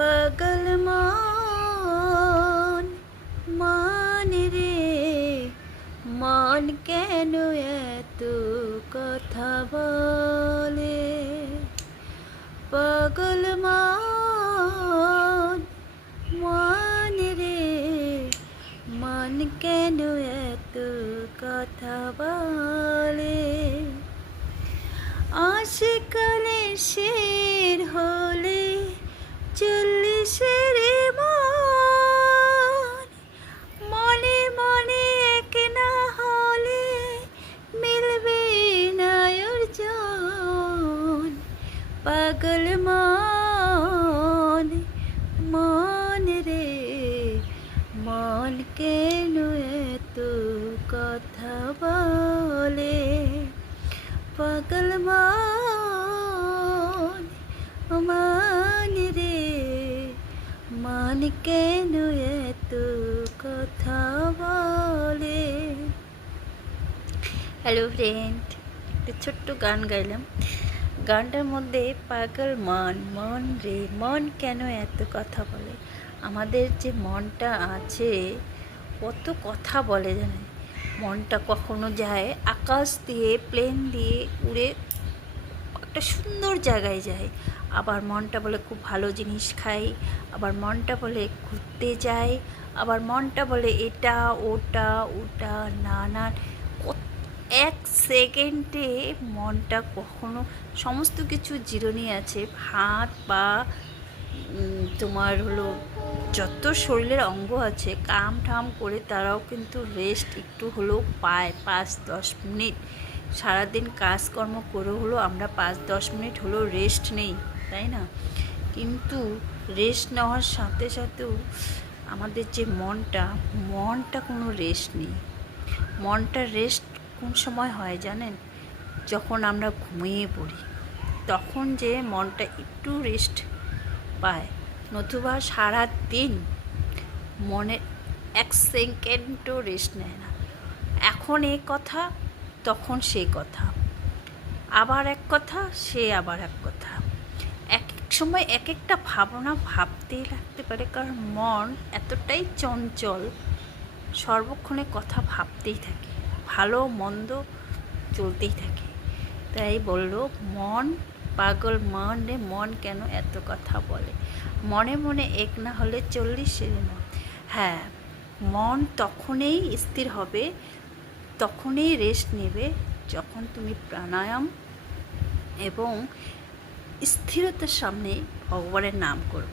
পাগল মন মান রে মন কেন এত কথা বলে পাগল মন মান রে মন কেন এত কথা বলে আশিকালে শের হলে চল্লিশের মনে মনে এক না হলে মিলবে না অর্জন পাগল মন রে মন কেন এত কথা বলে পাগল মান রে মান কেন এত কথা বলে। হ্যালো ফ্রেন্ড, একটা ছোট্ট গান গাইলাম। গানটার মধ্যে পাগল মন রে মন কেন এত কথা বলে। আমাদের যে মনটা আছে কত কথা বলে জানেন। মনটা কখনো যায় আকাশ দিয়ে প্লেন দিয়ে উড়ে একটা সুন্দর জায়গায় যায়, আবার মনটা বলে খুব ভালো জিনিস খাই, আবার মনটা বলে ঘুরতে যায়, আবার মনটা বলে এটা ওটা ওটা নানান। এক সেকেন্ডে মনটা কখনো সমস্ত কিছু জিরোনি আছে, হাত পা তোমার হলো যত শরীরের অঙ্গ আছে কাম ঠাম করে তারাও কিন্তু রেস্ট একটু হলেও পায় 5-10 মিনিট। সারাদিন কাজকর্ম করে হলো আমরা 5-10 মিনিট হলেও রেস্ট নেই, তাই না? কিন্তু রেস্ট নেওয়ার সাথে সাথেও আমাদের যে মনটা কোনো রেস্ট নেই। মনটা রেস্ট কোন সময় হয় জানেন? যখন আমরা ঘুমিয়ে পড়ি তখন যে মনটা একটু রেস্ট পায়, নতুবা সারাদিন মনের এক সেকেন্ডও রেস্ট নেয় না। এখন এই কথা, তখন সেই কথা, আবার এক কথা, সে আবার এক কথা। এক এক সময় এক একটা ভাবনা ভাবতেই লাগতে পারে, কারণ মন এতটাই চঞ্চল, সর্বক্ষণে কথা ভাবতেই থাকে, ভালো মন্দ চলতেই থাকে। তাই বললো পাগল মন রে মন কেন এত কথা বলে, মনে মনে এক না হলে 40-এর মন। হ্যাঁ, মন তখনই স্থির হবে, তখনই রেস্ট নেবে যখন তুমি প্রাণায়াম এবং স্থিরতার সামনে ভগবানের নাম করবে।